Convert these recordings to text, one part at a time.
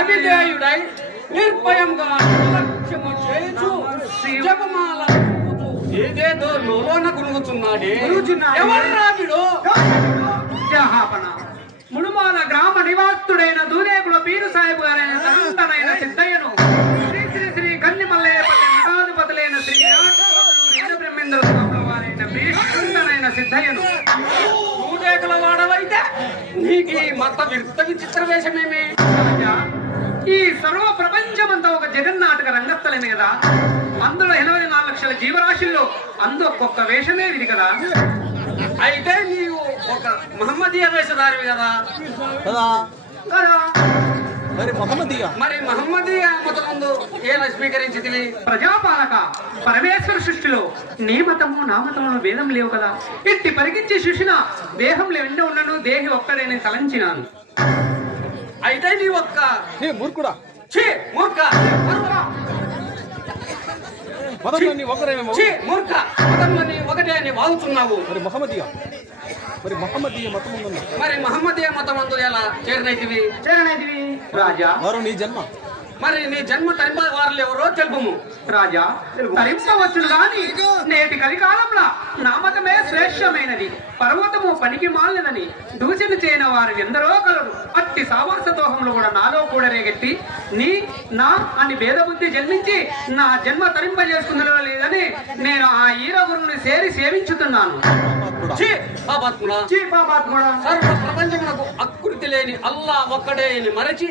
అవిధేయుడై నిర్భయంగా నిర్లక్ష్యము చేయుచు జపమాల ఏదేదో లోన గునుగుతున్నాడే. ఎవర్రా వీడు? ముడుమాల గ్రామ నివాస్తుడైన దూరేకుల పీరు సాహెబ్ గారైన తనంతనైన సిద్ధయ్యను శ్రీ శ్రీ శ్రీ కన్ని మల్లయ్యపల్లి మఠాధిపతులైన శ్రీ బ్రహ్మేంద్ర స్వాముల వారైన భీష్మంతనైన సిద్ధయ్యను దూరేకుల వాడవైతే నీకు ఈ మత విరుద్ధ విచిత్ర వేషమేమి? ఈ సర్వ ప్రపంచమంతా ఒక జగన్నాటక రంగస్థలమే కదా. అందులో 84 లక్షల జీవరాశుల్లో ఒక్కొక్క వేషమే ఇది కదా. అయితే నీవు ఒక మహమ్మదీయ వేషధారివి కదా. మరి మహమ్మదీయ మతం ముందు ఎలా స్వీకరించితివి? ప్రజాపాలక పరమేశ్వర సృష్టిలో నీ మతము నా మతములు భేదం లేవు కదా. ఇట్టి పరిగించి సృష్టిన దేహంలో ఎండ ఉండను దేహి ఒక్కడేనే తలంచినాను. అయితే నీ ఒక్క మూర్ఖుడా మూర్ఖ మూర్ఖ మతంలోని ఒకటే అని వాగుతున్నావు. మరి మహమ్మదీయ మతం ఉందన్నా. మరి మహమ్మదీయ మతం అందు ఎలా చేరనైతివి రాజా? నీ జన్మ మరి నీ జన్మ తరింప వారు ఎవరో తెలుపము. రాజా తరింపవచ్చును గాని నేటి కలికాలంలో నామకమే శ్రేష్టమైనది, పర్వతము పనికి మాలినదని దూషణ చేయని వారు ఎందరో కలరు. అట్టి సావాస దోహంలో కూడా నాలో కూడా రేగెత్తి నీ నా అని భేదబుద్ధి జన్మించి నా జన్మ తరింపజేసుకుందో లేదని నేను ఆ ఈర గురువుని సేరి సేవించుతున్నాను. సర్వ ప్రపంచమునకు అకృతి లేని అల్లా ఒక్కడే అని మరచి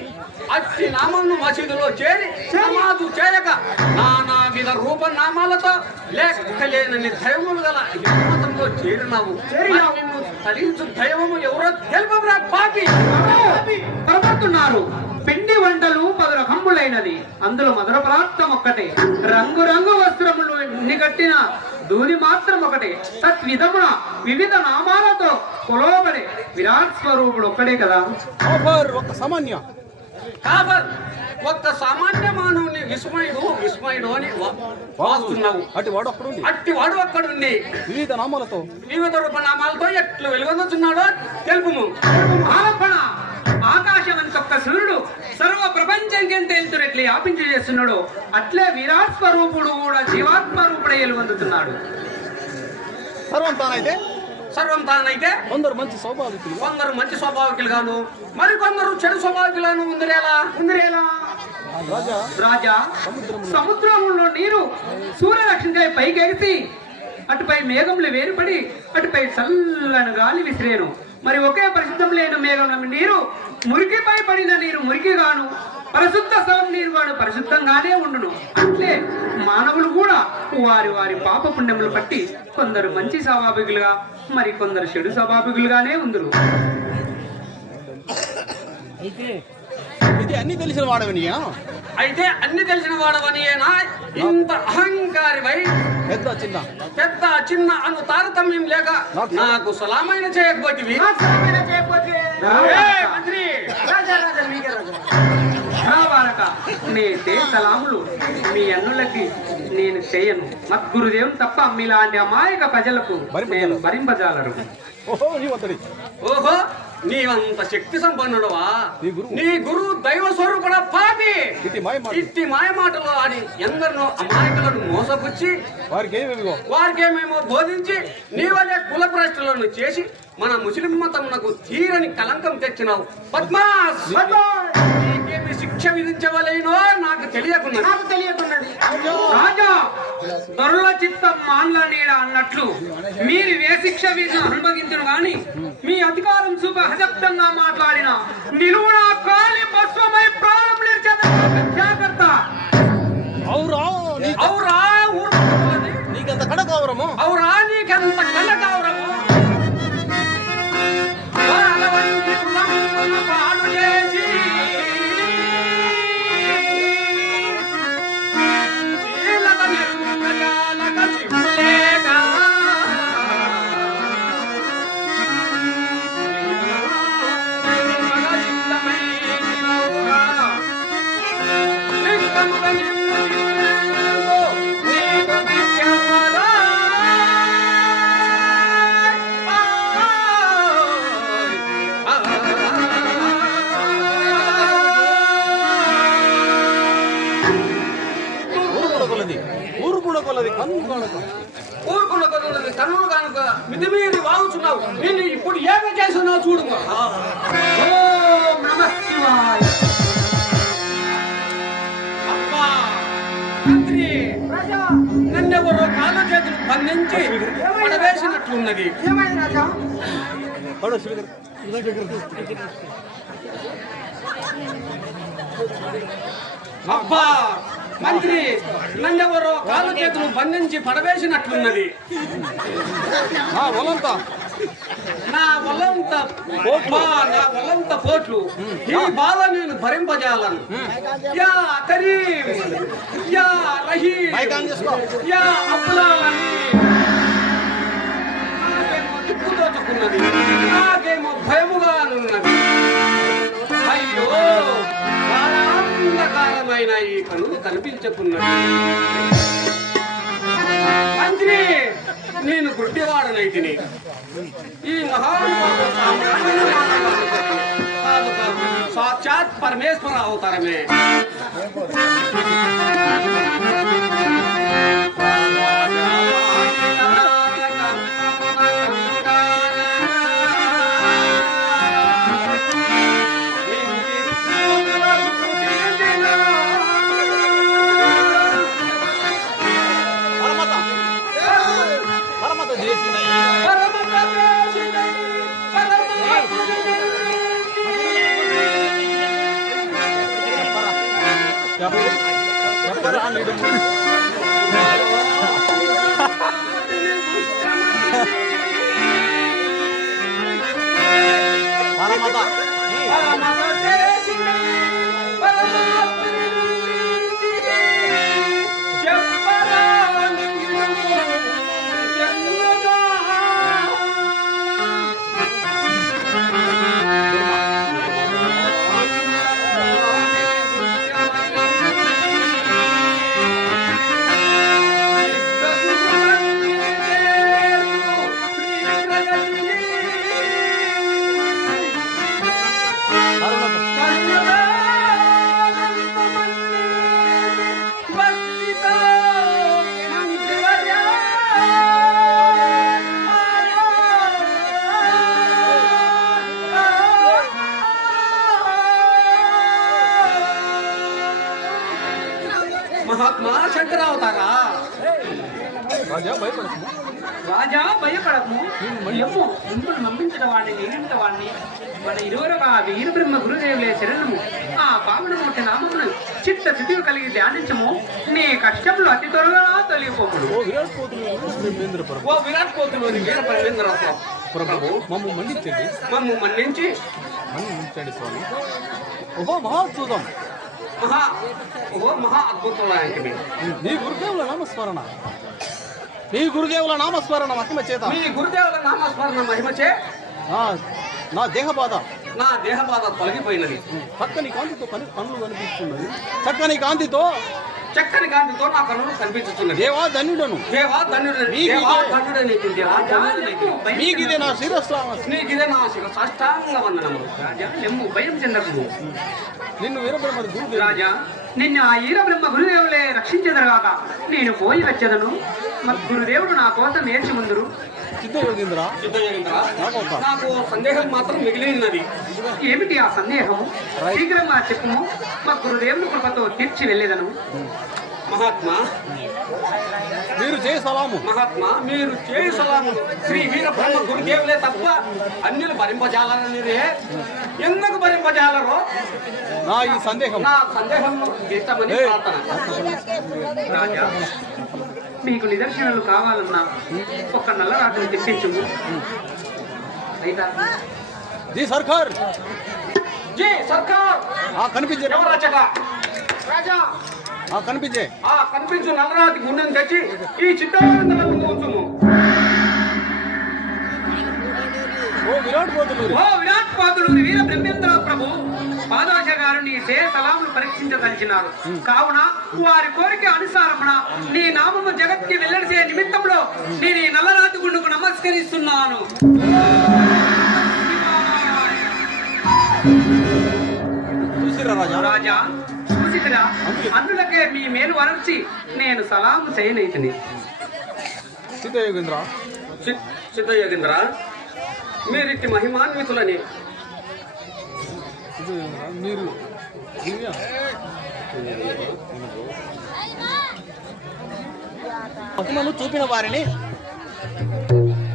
అట్టి నామను మసీదులో చేరి నమాజు చేయక నానా విధ రూప నామాలతో లెక్కలేనని దైవములు గల మతంలో చేరినావు. నిన్ను తరించు దైవము ఎవరో తెలుపరా పాపి? పొరపడుతున్నారు. పిండి వంటలు 10 రకములైనది, అందులో మధుర పదార్థం ఒక్కటే. రంగు రంగు వస్త్రములు నిగట్టిన దూని మాత్రం ఒకటే. తద్విధమున వివిధ నామాలతో కొలవబడే విరాట్ స్వరూపుడు ఒక్కడే కదా. ఒక్క సామాన్య మానవుని విస్మయుడు అని వాస్తున్నావు. అట్టి వాడు అక్కడుండి వివిధ నామాలతో వివిధ రూపనామాలతో ఎట్లు వెలుగొందుతున్నాడో తెలుపుము. ఆకాశం ఒక్క సూర్యుడు సర్వ ప్రపంచం తేలుతున్నట్లు వ్యాపించి చేస్తున్నాడు, అట్లే విరాట్ స్వరూపుడు కూడా జీవాత్మ రూపుడే వెలుగొందుతున్నాడు. సర్వం తానైతే కొందరు మంచి స్వభావికులు గాను మరి కొందరు చెడు స్వభావికులను ఉందిరేలా. రాజా సముద్రంలో నీరు సూర్యరక్షణ పైకి ఎగిసి అటుపై మేఘంలో వేరుపడి అటుపై చల్లని గాలి విసిరేను. మరి ఒకే పరిశుద్ధం లేని మేఘంలో నీరు మురికిపై పడిన నీరు మురికిగాను, పరిశుద్ధ స్థలం నీరు గాను పరిశుద్ధంగానే ఉండును. అట్లే మానవులు కూడా వారి వారి పాప పుణ్యములు బట్టి కొందరు మంచి స్వభావికులుగా మరి కొందరు చెడు స్వభావికులుగానే ఉందరు. అయితే అన్ని తెలిసిన వాడవనియా? అయితే అన్ని తెలిసిన వాడవనియేనా? ఇంత అహంకారివై పెద్ద చిన్న అను తారతమ్యం లేక నాకు సలామైన చేయకపోతివి. నే సలాములు మీ అన్నులకి నేను చేయను. మద్గురుదేవం తప్ప మీలాంటి అమాయక ప్రజలకు నేను భరింపజాలరు. ఓహో నీవంత శక్తి సంపన్నుడువా? నీ గురువు దైవ స్వరూపుడ పాపి. ఇట్టి మాయమాటలు ఆడి ఎందరినో అమాయకులను మోసపుచ్చి వారికేమేమో బోధించి నీ వల్లే కుల ప్రశ్నలను చేసి మన ముస్లిం మతమునకు తీరని కలంకం తెచ్చినావు. పద్మాస్ నీకేమి శిక్ష విధించవలేనో నాకు తెలియకున్నది. రాజా దొరల చిత్తం మాన్ల నీడ అన్నట్లు మీరు ఏ శిక్ష విధిని అనుభవించను గాని మీ అధికారం చూప హజబ్దంగా మాట్లాడిన నిలువునా కాలి భస్మమై ప్రాణం జాగ్రత్త. అవురా నీకెంత కడకావరము? అవురా నీకెంత కడకావరము? పాడు చేసి ఊరుకున్న కొద్ది కన్నులు కనుక మితిమీరి వాగుచున్నావు. నేను ఇప్పుడు ఏమి చేస్తున్నావు చూడు. ఓం నమః శివాయ. అబ్బా మంత్రి నన్నెవరో కాళ్ళ చేతులు బంధించి పడవేసినట్లున్నది. అబ్బా మంత్రి నన్నెవరో కాళ్ళు చేతులు బంధించి పడవేసినట్లున్నది. నా ఒలంతా నా ఒళ్ళంత పోట్లు ఈ బాధ నేను భరింపజేయాలను. యా కరీం యా రహీం యా అబ్లాలని నాకేమో దిక్కుతోచుకున్నది, నాకేమో భయముగానున్నది. అయ్యో కాలాంధకారమైన ఈ కనులు కనిపించకున్నది. మంత్రి నేను గుడ్డివాడనైతిని. ఈ మహానుభావుడు కాదు కాదు, సాక్షాత్ పరమేశ్వర అవతారమే. మహాత్మా శంకర అవతారా. రాజా భయపడము. ఎమ్ము మిమ్మల్ని నమ్మించిన వాడిని నేనంత వాడిని మన ఇరువురుగా వీర బ్రహ్మ గురుదేవులే శరణము. ఆ పావనమూర్తి నామమును చిత్త స్థితిని కలిగి ధ్యానించము. నీ కష్టములు అతి త్వరగా తొలగిపోకుడు. ఓ విరాట్ కోతులోని వీర పరమేంద్ర ప్రభు మమ్ము మన్నించండి, మమ్ము మన్నించి మన్నించండి స్వామి. ఓహో మహాద్భుతం, మహా అద్భుతమైనవి. నీ గురుదేవుల నామస్మరణ, నీ గురుదేవుల నామస్మరణ మహిమ చేత, మీ గురుదేవుల నామస్మరణ మహిమచే నా దేహ బాధ, నా దేహ బాధ తొలగిపోయినది. చక్కని కాంతితో కన్నులు కనిపిస్తున్నది. చక్కని కాంతితో చక్కని కాంతితో నా కన్నులు కనిపించుతున్నది. దేవా ధన్యుడను, దేవా ధన్యుడని, దేవా ధన్యుడని, మీకిదే నా శిరస్సు, నీకిదే నా సాష్టాంగ వందనములు. ఎమ్ము భయం చెందకు. నిన్ను వీరబ్రహ్మ గురుదేవుడు రాజా నిన్ను ఆ ఈర బ్రహ్మ గురుదేవులే రక్షించదరుగాక. నేను పోయి వచ్చేదను. మరి గురుదేవుడు నా కోసం ఏడ్చి ముందురు. సిద్ధయోగీంద్ర, నాకు సందేహం మాత్రం మిగిలినది. ఏమిటి ఆ సందేహము? శీఘ్రంగా చెప్పుము. మా గురుదేవుని కృపతో తీర్చి వెళ్ళేదను. మహాత్మా మీరు చేయ సలాము, మహాత్మా మీరు చేయి సలాము. శ్రీ వీర బ్రహ్మ గురుదేవులే తప్ప అన్యులు భరింపజాలని ఎందుకు భరింపజాలరో నా ఈ సందేహం, నా సందేహం తీర్చమని ప్రార్థన. రాజా మీకు నిదర్శనాలు కావాలన్నా ఒక్క నల్ల రాత్రి తెప్పించుము. అయితే జీ సర్కార్, జీ సర్కార్ కనిపించే ఎవరచట రాజా కనిపించే కనిపించు నల్లరాతి గుండెను తెచ్చి ఈ చిత్తానందల ముందు ఉంచుము. ఓ విరాట్ కోతులు, ఓ విరాట్ పాదులు వీర బ్రహ్మేంద్ర ప్రభు పాదోష గారు నీ శే సలాములు పరీక్షించదలిచినారు. కావున వారి కోరిక అనుసారమున నీ నామము జగత్కి వెల్లడిసే నిమిత్తంలో నేను ఈ నల్లరాతి గుండుకు నమస్కరిస్తున్నాను. చూసిరా రాజా, రాజా చూసిరా, అందులకే మీ మేలు వరచి నేను సలాము చేయనైతిని. సిద్ధయోగేంద్ర సిద్ధయోగేంద్ర మీరిట్టి మహిమాన్వితులని సిద్ధయోగేంద్ర మీరు దివ్య మహిమను చూపిన వారిని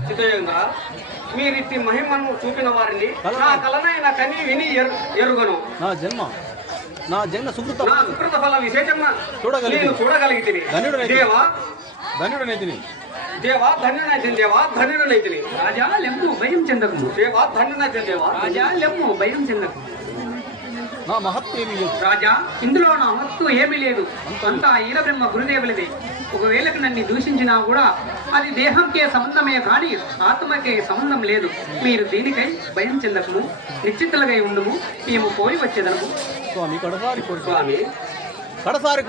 సిద్ధయోగేంద్ర మీరిట్టి మహిమను చూపిన వారిని నా కలనైన కని విని ఎరుగను నా జన్మ సుకృత నా సుకృత ఫల విశేషంగా చూడగలిగి చూడగలిగితిని దేవా ధన్యుడనైతిని దేవా ధన్యుడనైతిని దేవా ధన్యుడనైతిని రాజా లెమ్ము భయం చెందకము. దేవా ధన్యుడనైతిని దేవా రాజా లెమ్ము భయం చెందకము. నా మహత్తు ఏమీ లేదు. రాజా ఇందులో నా మత్తు ఏమీ లేదు. అంతా ఈరబ్రహ్మ గురుదేవులదే. ఒకవేళకు నన్ను దూషించినా కూడా అది దేహంకే సంబంధమే కానీ ఆత్మకే సంబంధం లేదు. మీరు దీనికై భయం చెందకము, నిశ్చితులుగా ఉండము. మేము పోయి వచ్చేదనము. స్వామి కడసారి కోరిక స్వామి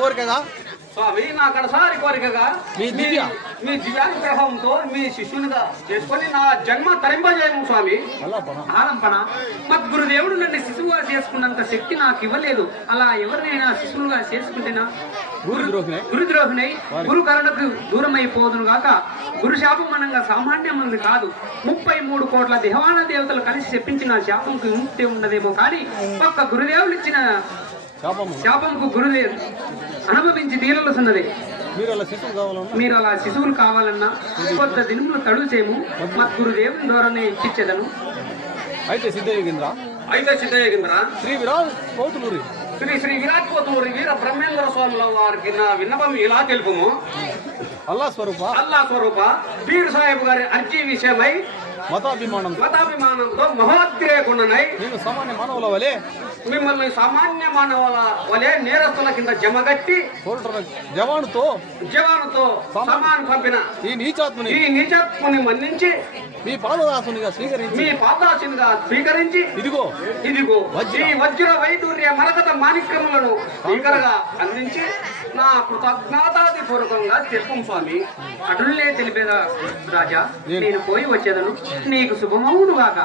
కోరికగా స్వామి నా కడసారి కోరికగా మీ దివ్యానుగ్రహంతో మీ శిష్యునిగా చేసుకొని నా జన్మ తరింపజేయము స్వామి. ఆలంపన మద్గురుదేవుడు నన్ను శిశువుగా చేసుకున్నంత శక్తి నాకు ఇవ్వలేదు. అలా ఎవరినైనా శిశువుగా చేసుకుంటేనా గురుద్రోహినై గురు కరుణకు దూరమైపోదును గాక. గురు శాపం అనంగా సామాన్యమైనది కాదు. 33 కోట్ల దేవాన దేవతలు కలిసి చెప్పించిన శాపంకు విముక్తి ఉన్నదేమో కానీ ఒక్క గురుదేవులు ఇచ్చిన శాపంకు గురుదేవుడు అనుభవించి తీరలున్నది. మీరు అలా శిశువులు కావాలన్నా కొద్ది దినములు తడువు చేయము. మద్గురుదేవుని ద్వారానే ఇప్పించేదను. అయితే సిద్ధయోగేంద్ర శ్రీ విరాట్ కోతులూరి వీర బ్రహ్మేంద్ర స్వాముల వారికి నా విన్నపం ఇలా తెలుపుము. అల్లా స్వరూప పీర్ సాహెబ్ గారి అర్జీ విషయమై మతాభిమానంతో మహోద్రేకున్ననై నేను సామాన్య మానవుల వలె మిమ్మల్ని సామాన్య మానవుల వలె నేరస్తుల కింద జమగట్టి జవానుతో సమాను పంపిన ఈ నీచాత్ముని మన్నించి మీ పాదదాసునిగా స్వీకరించి ఇదిగో ఈ వజ్ర వైడూర్య మరకత మాణిక్యములను స్వీకరగా అందించి నా కృతజ్ఞతాది పూర్వకంగా తెలుపు స్వామి. అటులే తెలిపేదా రాజా, నేను పోయి వచ్చేదను. నీకు శుభమవును గాక.